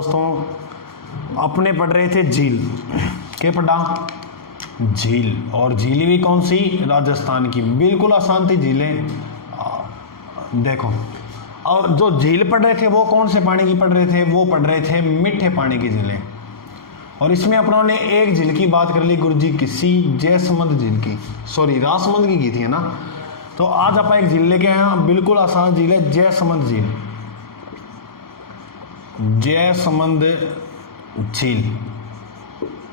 दोस्तों अपने पढ़ रहे थे झील के पढ़ा झील, और झील भी कौन सी, राजस्थान की। बिल्कुल आसान थी झीलें, देखो। और जो झील पढ़ रहे थे वो कौन से पानी की पढ़ रहे थे, वो पढ़ रहे थे मीठे पानी की झीलें। और इसमें अपनों ने एक झील की बात कर ली गुरुजी किसी जयसमंद झील की, सॉरी रासमंद की थी, है ना। तो आज आप एक झील लेके आए हैं, बिल्कुल आसान झील है, जयसमंद झील। जयसमंद झील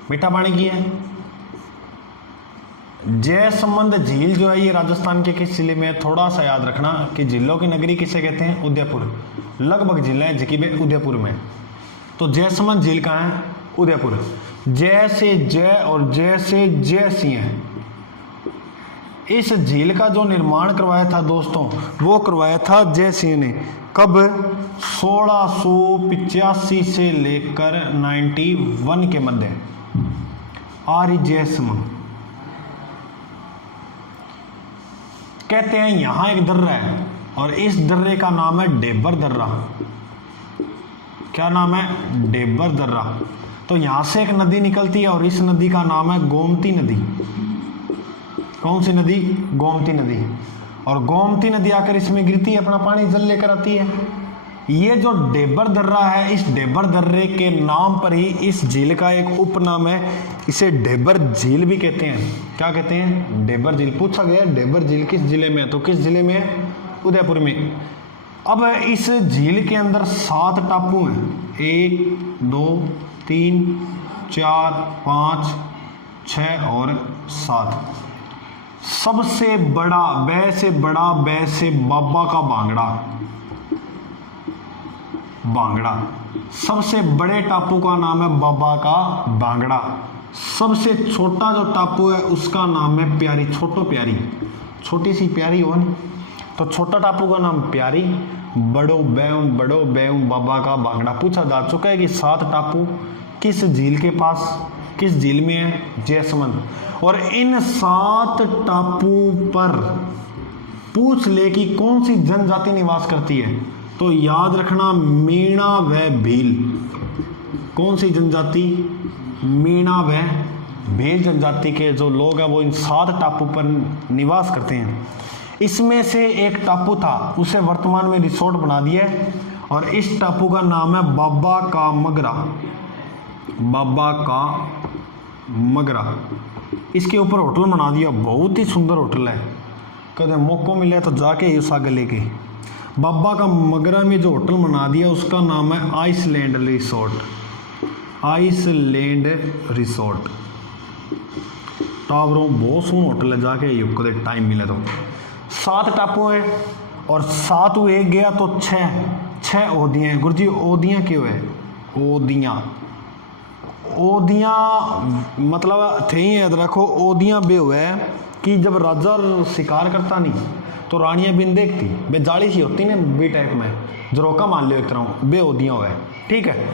मीठा पानी की है। जयसमंद झील जो है ये राजस्थान के किस जिले में है, थोड़ा सा याद रखना कि जिलों की नगरी किसे कहते हैं, उदयपुर। लगभग जिले हैं जिकी में उदयपुर में। तो जयसमंद झील कहाँ है, उदयपुर। जय से जय और जय से जय सिंह है। इस झील का जो निर्माण करवाया था दोस्तों, वो करवाया था जय सिंह ने। कब, 1685 से लेकर 91 के मध्य। आर्य जयसमंद कहते हैं। यहां एक दर्रा है और इस दर्रे का नाम है डेबर दर्रा। क्या नाम है, डेबर दर्रा। तो यहां से एक नदी निकलती है और इस नदी का नाम है गोमती नदी। कौन सी नदी, गोमती नदी। और गोमती नदी आकर इसमें गिरती है, अपना पानी जल लेकर आती है। ये जो डेबर दर्रा है, इस डेबर दर्रे के नाम पर ही इस झील का एक उपनाम है, इसे डेबर झील भी कहते हैं। क्या कहते हैं, डेबर झील। पूछा गया डेबर झील किस जिले में है, तो किस जिले में है, उदयपुर में। अब इस झील के अंदर 7 टापू हैं, 1 2 3 4 5 6 और 7। सबसे बड़ा, बै से बड़ा, बै से बाबा का बांगड़ा, बांगड़ा। सबसे बड़े टापू का नाम है बाबा का बांगड़ा। सबसे छोटा जो टापू है उसका नाम है प्यारी, छोटो प्यारी, छोटी सी प्यारी हो नहीं। तो छोटा टापू का नाम प्यारी, बड़ो बेम बाबा का बांगड़ा। पूछा जा चुका है कि 7 टापू किस झील के पास, किस झील में है, जयसमंद। और इन 7 टापू पर पूछ ले कि कौन सी जनजाति निवास करती है, तो याद रखना मीणा व भील। कौन सी जनजाति, मीणा व भील जनजाति के जो लोग हैं वो इन 7 टापू पर निवास करते हैं। इसमें से एक टापू था, उसे वर्तमान में रिसोर्ट बना दिया है और इस टापू का नाम है बाबा का मगरा। बाबा का मगरा, इसके ऊपर होटल बना दिया, बहुत ही सुंदर होटल है। कदे मौका मिले तो जाके इस आगे लेके। बाबा का मगरा में जो होटल बना दिया उसका नाम है आइसलैंड रिसोर्ट। आइसलैंड रिसोर्ट टावरों, बहुत सुन होटल है, जाके कदे टाइम मिले तो। 7 टापू है और 7 एक गया तो 6 ओदियाँ हैं। गुरुजी ओदियाँ क्यों है, ओदियाँ मतलब थे ही, याद रखो। ओदियाँ बे हुए कि जब राजा शिकार करता नहीं तो रानियां बिन देखती, बे जाली सी होती ना बे टाइप में, जरोका मान लो एक तरह, बे ओदियाँ हुए, ठीक है।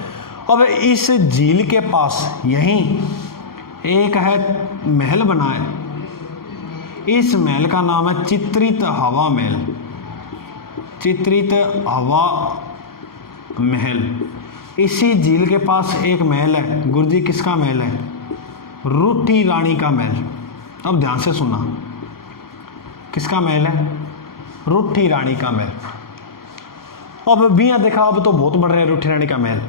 अब इस झील के पास यहीं एक है महल बना है। इस महल का नाम है चित्रित हवा महल। चित्रित हवा महल। इसी झील के पास एक महल है गुरुजी, किसका महल है, रूठी रानी का महल। अब ध्यान से सुनना, किसका महल है, रूठी रानी का महल। अब बिया देखा, अब तो बहुत बढ़ रहा है रूठी रानी का महल,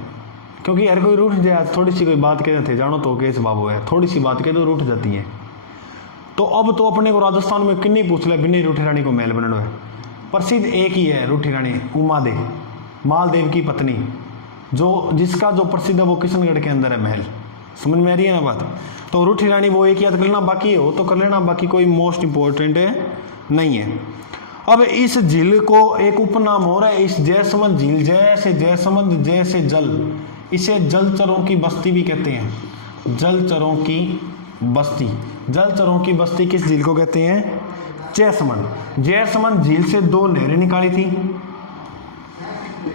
क्योंकि हर कोई रूठ जाए, थोड़ी सी कोई बात कहते थे, जानो तो केस बाबू है, थोड़ी सी बात कह दो रूठ जाती है। तो अब तो अपने को राजस्थान में किन्नी पूछ ले, बिन्नी रूठी रानी को महल बनना है। प्रसिद्ध एक ही है रूठी रानी, उमा दे, मालदेव की पत्नी, जो जिसका जो प्रसिद्ध है वो किशनगढ़ के अंदर है महल। समझ में आ रही है ना बात। तो रूठी रानी वो एक याद कर लेना, बाकी हो तो कर लेना, बाकी कोई मोस्ट इंपॉर्टेंट नहीं है। अब इस झील को एक उपनाम हो रहा है, इस जयसमंद झील, जय से जयसमंद, जय से जल, इसे जलचरों की बस्ती भी कहते हैं। जलचरों की बस्ती, जलचरों की बस्ती किस झील को कहते हैं, जयसमंद। जयसमंद झील से 2 नहरें निकाली थी,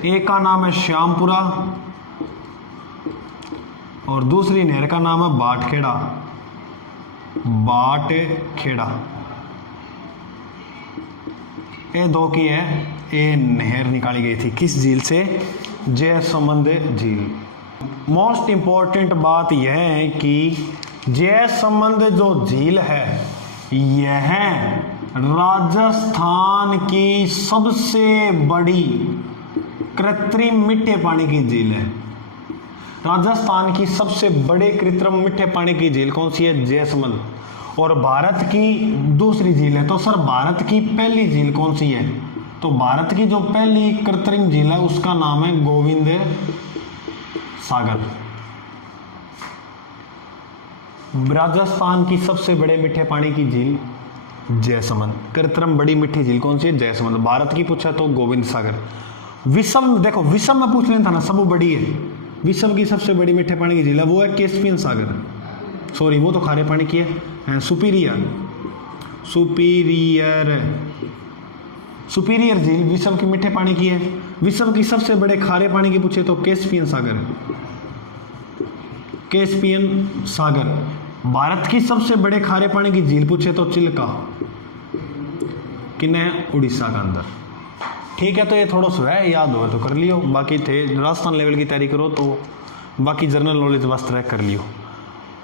एक का नाम है श्यामपुरा और दूसरी नहर का नाम है बाटखेड़ा। बाटखेड़ा, ये 2 की है, ये नहर निकाली गई थी किस झील से, जयसमंद झील। मोस्ट इम्पोर्टेंट बात यह है कि जयसमंद जो झील है यह राजस्थान की सबसे बड़ी कृत्रिम मीठे पानी की झील है। राजस्थान की सबसे बड़े कृत्रिम मीठे पानी की झील कौन सी है? जयसमंद। और भारत की दूसरी झील है। तो सर भारत की पहली झील कौन सी है? तो भारत की जो पहली कृत्रिम झील है उसका नाम है गोविंद सागर। राजस्थान की सबसे बड़े मीठे पानी की झील जयसमंद। कृत्रिम बड़ी मीठी झील कौन सी है? जयसमंद। भारत की पूछा तो गोविंद सागर। विश्व देखो विश्व में पूछ लेना था ना, सब बड़ी है। विश्व की सबसे बड़ी मीठे पानी की झील है वो है कैस्पियन सागर, सॉरी वो तो खारे पानी की है। सुपीरियर झील विश्व की मीठे पानी की है। विश्व की सबसे बड़े खारे पानी की पूछे तो कैस्पियन सागर। भारत की सबसे बड़े खारे पानी की झील पूछे तो चिल्का, किन्हें उड़ीसा का अंदर। ठीक है, तो ये थोड़ा सा है, याद हो तो कर लियो, बाकी थे राजस्थान लेवल की तैयारी करो तो बाकी जनरल नॉलेज बस ट्रैक कर लियो।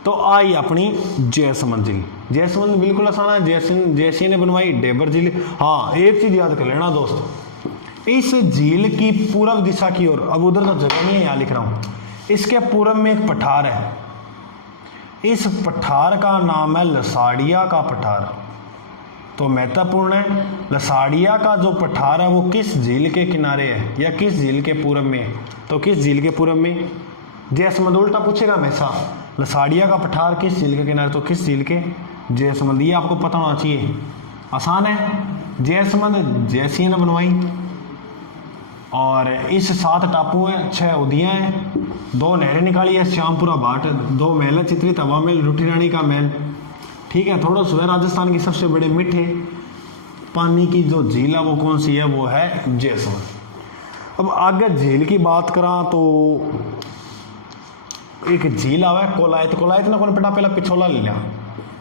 तो आई अपनी जयसमंद झील। जयसमंद बिल्कुल आसान है, जैसी ने बनवाई डेबर झील। हाँ एक चीज याद कर लेना दोस्त, इस झील की पूर्व दिशा की ओर, अब उधर तो जगह नहीं है यहाँ लिख रहा हूँ, इसके पूर्व में एक पठार है। इस पठार का नाम है लसाड़िया का पठार। तो महत्वपूर्ण है, लसाड़िया का जो पठार है वो किस झील के किनारे है या किस झील के पूर्व में है? तो किस झील के पूर्व में? जयसमंद उल्टा पूछेगा हमेशा, लसाड़िया का पठार किस झील के किनारे? तो किस झील के? जयसमंद। ये आपको पता होना चाहिए, आसान है। जयसमंद जैसी ने बनवाई और इस 7 टापू हैं, 6 उदियाँ हैं, 2 नहरें निकाली है, श्यामपुरा भाट, 2 महल चित्रित हवा महल, रूठी रानी का महल। ठीक है, थोड़ा सा राजस्थान की सबसे बड़े मीठे पानी की जो झील है वो कौन सी है? वो है जयसमंद। अब आगे झील की बात करा तो एक झील आवा है कोलायत ना कौन पढ़ा, पहला पिछोला ले लिया।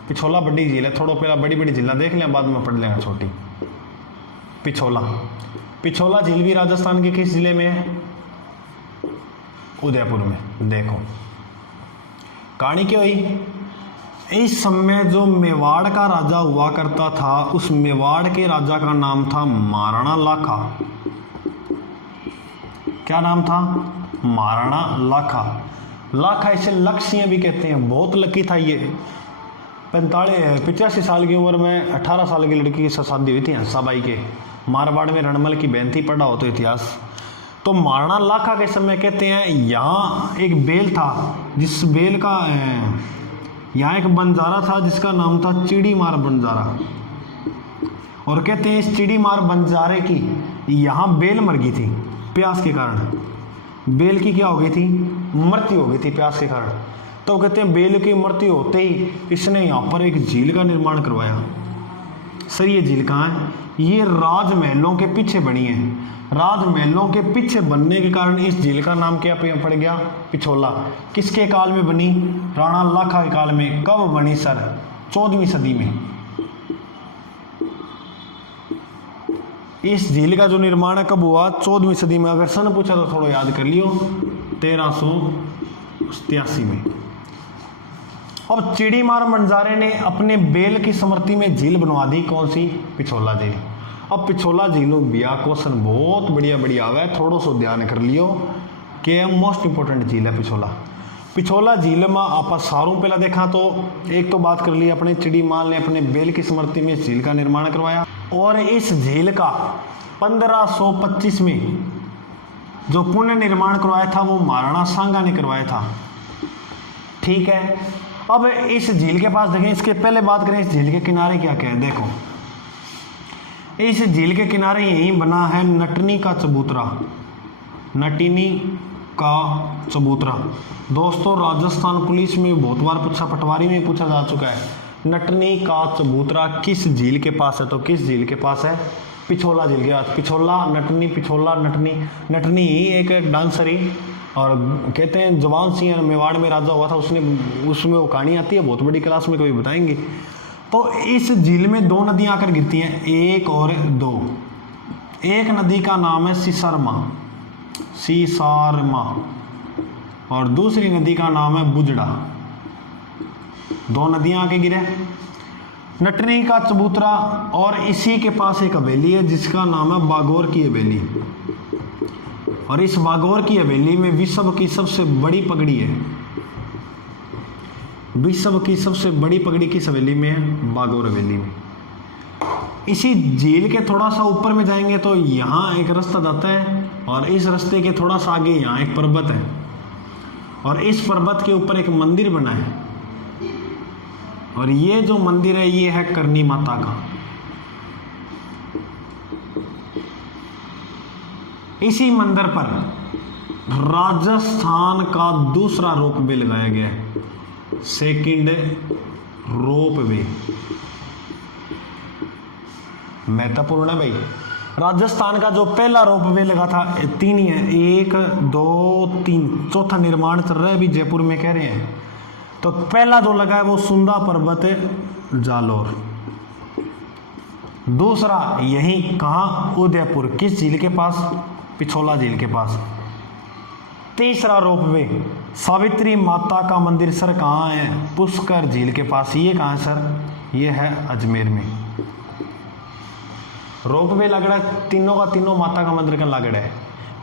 पिछोला बड़ी झील है, थोड़ा पहला बड़ी बड़ी झील देख लिया, बाद में पढ़ लेंगे छोटी। पिछोला झील भी राजस्थान के किस जिले में है? उदयपुर में। देखो कहानी क्या हुई, इस समय जो मेवाड़ का राजा हुआ करता था उस मेवाड़ के राजा का नाम था महाराणा लाखा। क्या नाम था? महाराणा लाखा। लाखा इसे लक्ष्य भी कहते हैं, बहुत लकी था ये। 85 साल की उम्र में 18 साल की लड़की की शादी हुई थी हंसाबाई के, मारवाड़ में रणमल की बहन थी, पढ़ा हो तो इतिहास। तो महाराणा लाखा के समय कहते हैं यहाँ एक बेल था, जिस बेल का यहाँ एक बंजारा था जिसका नाम था चिड़ी मार बंजारा। और कहते हैं इस चिड़ी मार बंजारे की यहाँ बेल मर गई थी प्यास के कारण। बेल की क्या हो गई थी? मृत्यु हो गई थी प्यास के कारण। तो कहते हैं बेल की मृत्यु होते ही इसने यहाँ पर एक झील का निर्माण करवाया। सर ये झील कहाँ है? ये राजमहलों के पीछे बनी है। राजमहलों के पीछे बनने के कारण इस झील का नाम क्या पड़ गया? पिछोला। किसके काल में बनी? राणा लाखा के काल में। कब बनी सर? 14वीं सदी में। इस झील का जो निर्माण कब हुआ? 14वीं सदी में। अगर सन पूछा तो थोड़ा याद कर लियो, 1387 में। अब चिड़ीमार बंजारे ने अपने बेल की स्मृति में झील बनवा दी, कौन सी? पिछोला झील। अब पिछोला झीलों बिया क्वेश्चन बहुत बढ़िया आवा है, थोड़ा सा ध्यान कर लियो कि मोस्ट इंपोर्टेंट झील है पिछोला झील में आप सारों पहला देखा तो एक तो बात कर ली अपने चिड़ीमाल ने अपने बेल की स्मृति में इस झील का निर्माण करवाया। और इस झील का 1525 में जो पुनः निर्माण करवाया था वो महाराणा सांगा ने करवाया था। ठीक है, अब इस झील के पास देखें, इसके पहले बात करें इस झील के किनारे क्या क्या है। देखो इस झील के किनारे यहीं बना है नटनी का चबूतरा। नटिनी का चबूतरा दोस्तों राजस्थान पुलिस में बहुत बार पूछा, पटवारी में पूछा जा चुका है। नटनी का चबूतरा किस झील के पास है? तो किस झील के पास है? पिछोला झील के पास। पिछोला नटनी, पिछोला नटनी। नटनी एक डांसर ही, और कहते हैं जवान सिंह मेवाड़ में राजा हुआ था, उसमें वो कहानी आती है, बहुत बड़ी क्लास में कभी बताएंगे। तो इस झील में 2 नदियां आकर गिरती हैं, 1 और 2। एक नदी का नाम है सीसारमा। और दूसरी नदी का नाम है बुजड़ा। दो नदियां आके गिरे। नटनी का चबूतरा, और इसी के पास एक हवेली है जिसका नाम है बागौर की हवेली। और इस बागौर की हवेली में विश्व की सबसे बड़ी पगड़ी है। विश्व की सबसे बड़ी पगड़ी किस हवेली में है? बागौर हवेली में। इसी झील के थोड़ा सा ऊपर में जाएंगे तो यहाँ एक रास्ता जाता है, और इस रास्ते के थोड़ा सा आगे यहाँ एक पर्वत है, और इस पर्वत के ऊपर एक मंदिर बना है। और ये जो मंदिर है ये है करनी माता का। इसी मंदिर पर राजस्थान का दूसरा रोपवे लगाया गया है, सेकंड रोपवे। महत्वपूर्ण है भाई। राजस्थान का जो पहला रोपवे लगा था, तीन ही है, 1 2 3, चौथा निर्माण चल रहा है अभी जयपुर में कह रहे हैं। तो पहला जो लगा है वो सुंदा पर्वत जालोर। दूसरा यही कहाँ? उदयपुर। किस झील के पास? पिछोला झील के पास। तीसरा रोपवे सावित्री माता का मंदिर सर कहाँ है? पुष्कर झील के पास। ये कहाँ है सर? ये है अजमेर में। रोपवे लगड़ा तीनों का तीनों माता का मंदिर का लगड़ा है।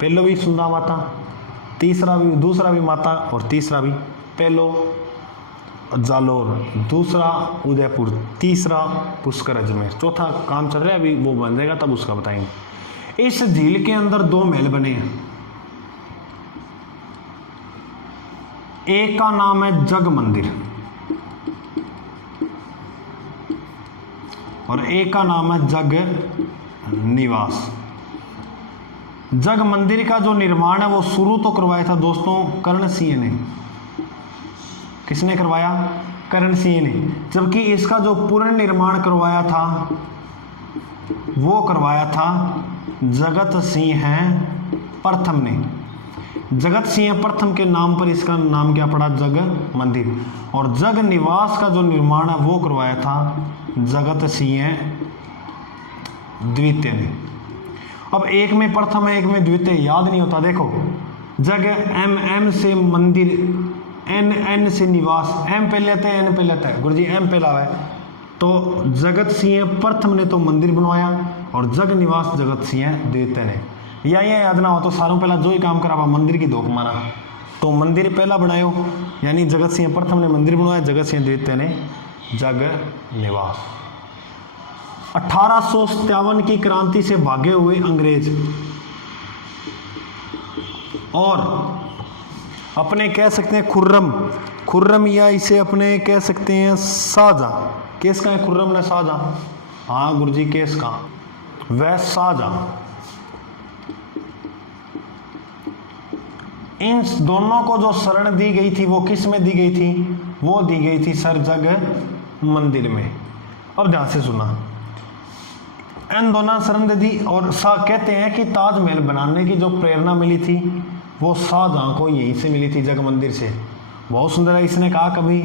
पहलो भी सुंदा माता, तीसरा भी, दूसरा भी माता, और तीसरा भी। पहलो जालोर, दूसरा उदयपुर, तीसरा पुष्कर अजमेर। चौथा काम चल रहा है अभी, वो बन जाएगा तब उसका बताएंगे। इस झील के अंदर 2 महल बने हैं। एक का नाम है जग मंदिर और एक का नाम है जग निवास। जग मंदिर का जो निर्माण है वो शुरू तो करवाया था दोस्तों कर्ण सिंह ने। किसने करवाया? कर्ण सिंह ने। जबकि इसका जो पुनर्निर्माण करवाया था वो करवाया था जगत सिंह प्रथम ने। जगत सिंह प्रथम के नाम पर इसका नाम क्या पड़ा? जग मंदिर। और जग निवास का जो निर्माण है वो करवाया था जगत सिंह द्वितीय ने। अब एक में प्रथम है, एक में द्वितीय, याद नहीं होता। देखो, जग एम से मंदिर, एन से निवास। एम पहले आता है, एन पहले आता है। गुरु जी एम पहला है, तो जगत सिंह प्रथम ने तो मंदिर बनवाया और जग निवास जगत सिंह द्वितीय ने। या ये याद ना हो तो सारों पहला जो ही काम करा मंदिर की धोख मारा। तो मंदिर पहला बनायो, यानी जगत सिंह प्रथम ने मंदिर बनवाया, जगत सिंह द्वितीय ने जग निवास। 1857 की क्रांति से भागे हुए अंग्रेज और अपने कह सकते हैं खुर्रम या इसे अपने कह सकते हैं शाहजहां। केस का है खुर्रम ने शाहजहां? हाँ गुरुजी केस का, वह शाहजहां। इन दोनों को जो शरण दी गई थी वो किस में दी गई थी? वो दी गई थी सर जग मंदिर में। अब ध्यान से सुना, इन दोनों शरण दे दी। और कहते हैं कि ताजमहल बनाने की जो प्रेरणा मिली थी वो शाहजहां को यहीं से मिली थी, जग मंदिर से। बहुत सुंदर है। इसने कहा कभी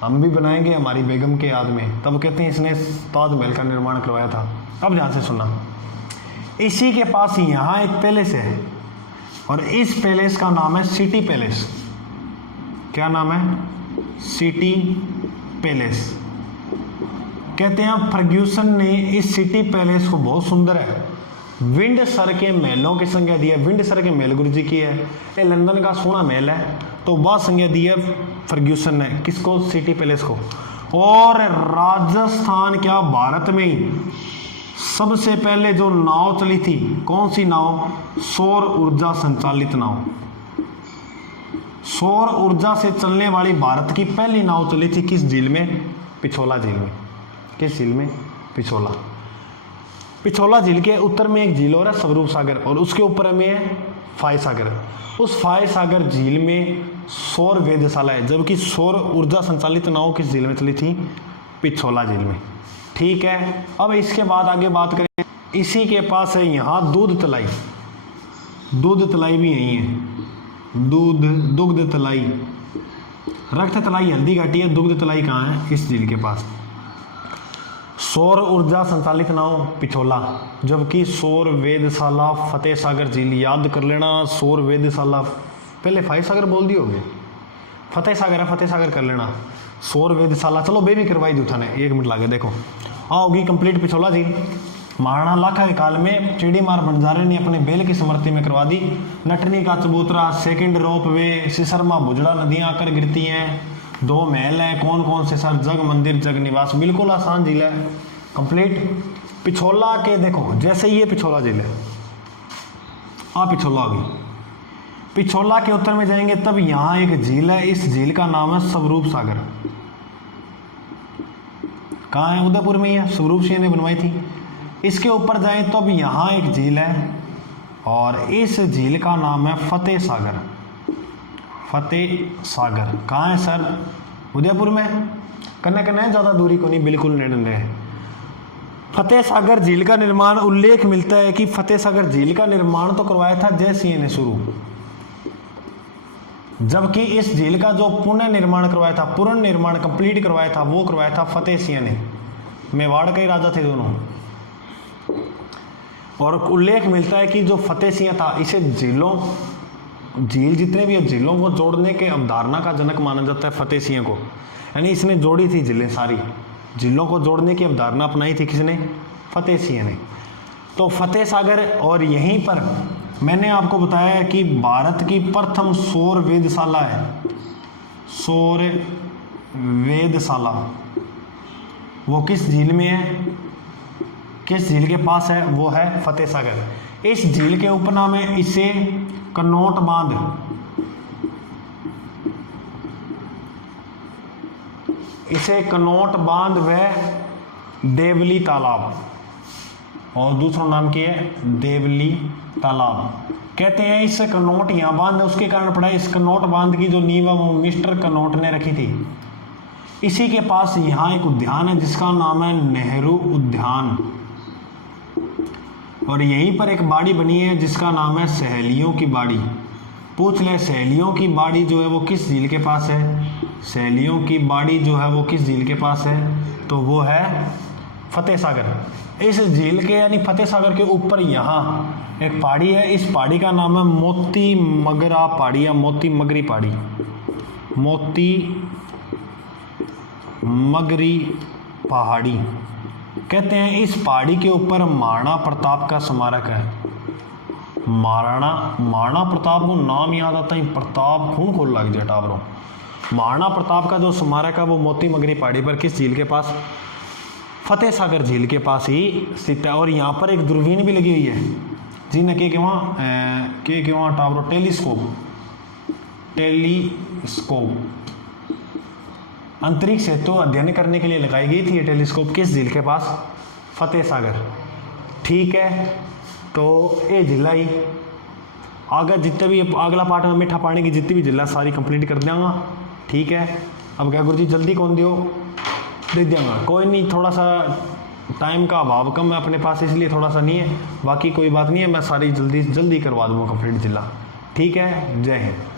हम भी बनाएंगे हमारी बेगम के याद में, तब कहते हैं इसने ताजमहल का निर्माण करवाया था। अब ध्यान से सुना, इसी के पास ही यहाँ एक पैलेस है और इस पैलेस का नाम है सिटी पैलेस। क्या नाम है? City palace. कहते हैं फर्ग्यूसन ने इस सिटी पैलेस को, बहुत सुंदर है, विंडसर के महलों की संज्ञा दी है। विंडसर के महल गुरु जी की है, ये लंदन का सोना महल है, तो वह संज्ञा दी है फर्ग्यूसन ने। किसको? सिटी पैलेस को। और राजस्थान क्या भारत में ही सबसे पहले जो नाव चली थी, कौन सी नाव? सौर ऊर्जा संचालित नाव। सौर ऊर्जा से चलने वाली भारत की पहली नाव चली थी किस झील में? पिछोला झील में। किस झील में? पिछोला। पिछोला झील के उत्तर में एक झील और है स्वरूप सागर, और उसके ऊपर में है फाय सागर। उस फाय सागर झील में सौर वेधशाला है, जबकि सौर ऊर्जा संचालित नाव किस झील में चली थी? पिछोला झील में। ठीक है, अब इसके बाद आगे बात करें। इसी के पास है यहाँ दूध तलाई। दूध तलाई भी यही है। दुग्ध तलाई, रक्त तलाई हल्दी घाटी है, दुग्ध तलाई कहाँ है? इस झील के पास। सौर ऊर्जा संचालित नाव पिछोला, जबकि सौर वेधशाला फतेह सागर झील। याद कर लेना, सौर वेधशाला पहले फाइव सागर बोल दिए होगे, फतेह सागर है, फतेह सागर कर लेना। सौर वेधशाला, चलो बे भी करवाई दी थाने, 1 मिनट लागे। देखो होगी कंप्लीट पिछोला झील। महाराणा लाखा के काल में चिड़ी मार बंजारे ने अपने बेल की स्मृति में करवा दी। नटनी का चबूतरा, सेकंड रोप वे, सिसरमा भुजड़ा नदियां आकर गिरती हैं, 2 महल हैं, कौन कौन से सर, जग मंदिर जग निवास, बिल्कुल आसान झील है, कंप्लीट। पिछोला के देखो, जैसे ये पिछोला झील है, पिछोला होगी, पिछोला के उत्तर में जाएंगे तब यहाँ एक झील है, इस झील का नाम है स्वरूप सागर। कहाँ है? उदयपुर में ही है, स्वरूप सिंह ने बनवाई थी। इसके ऊपर जाएं तो अब यहाँ एक झील है और इस झील का नाम है फतेह सागर। फतेह सागर कहाँ है सर? उदयपुर में। कन्या कन्या है, ज़्यादा दूरी को नहीं, बिल्कुल नेड़े है। फतेह सागर झील का निर्माण, उल्लेख मिलता है कि फतेह सागर झील का निर्माण तो करवाया था जय सिंह ने शुरू, जबकि इस झील का जो पुनः निर्माण करवाया था, पूर्ण निर्माण कंप्लीट करवाया था, वो करवाया था फतेह सिंह ने। मेवाड़ के ही राजा थे दोनों। और उल्लेख मिलता है कि जो फतेह सिंह था, इसे झील जितने भी झीलों को जोड़ने के अवधारणा का जनक माना जाता है फतेह सिंह को। यानी इसने जोड़ी थी झीलें सारी, झीलों को जोड़ने की अवधारणा अपनाई थी किसने? फतेह सिंह ने। तो फतेह सागर, और यहीं पर मैंने आपको बताया कि भारत की प्रथम सौर वेधशाला है, सौर वेधशाला, वो किस झील में है, किस झील के पास है? वो है फतेह सागर। इस झील के उपनाम है इसे कनौट बांध, इसे कनौट बांध व देवली तालाब, और दूसरा नाम क्या है? देवली तालाब। कहते हैं इस कनौट यहाँ बांध उसके कारण पड़ा, इस कनौट बांध की जो नींव वो मिस्टर कनौट ने रखी थी। इसी के पास यहाँ एक उद्यान है जिसका नाम है नेहरू उद्यान, और यहीं पर एक बाड़ी बनी है जिसका नाम है सहेलियों की बाड़ी। पूछ ले, सहेलियों की बाड़ी जो है वो किस झील के पास है? सहेलियों की बाड़ी जो है वो किस झील के पास है? तो वो है फतेह सागर। इस झील के यानी फतेह सागर के ऊपर यहाँ एक पहाड़ी है, इस पहाड़ी का नाम है मोती मगरा पहाड़ी या मोती मगरी पहाड़ी, मोती मगरी पहाड़ी। कहते हैं इस पहाड़ी के ऊपर महाराणा प्रताप का स्मारक है। महाराणा प्रताप को नाम याद आता है, प्रताप खून खोल लग जाए टावरों। महाराणा प्रताप का जो स्मारक है वो मोती मगरी पहाड़ी पर किस झील के पास? फतेह सागर झील के पास ही स्थित है। और यहाँ पर एक दूरबीन भी लगी हुई है जी न के वहाँ टावरों, टेलीस्कोप अंतरिक्ष हेतु अध्ययन करने के लिए लगाई गई थी ये टेलीस्कोप, किस झील के पास? फतेह सागर। ठीक है, तो ये जिला ही आगे जितने भी अगला पार्ट में मीठा पानी की जितनी भी जिला सारी कंप्लीट कर देंगे। ठीक है, अब क्या गुरु जी जल्दी कौन दियो? दे देंगे, कोई नहीं, थोड़ा सा टाइम का अभाव कम है अपने पास, इसलिए थोड़ा सा नहीं है, बाकी कोई बात नहीं है, मैं सारी जल्दी करवा दूँगा कंप्लीट जिला। ठीक है, जय हिंद।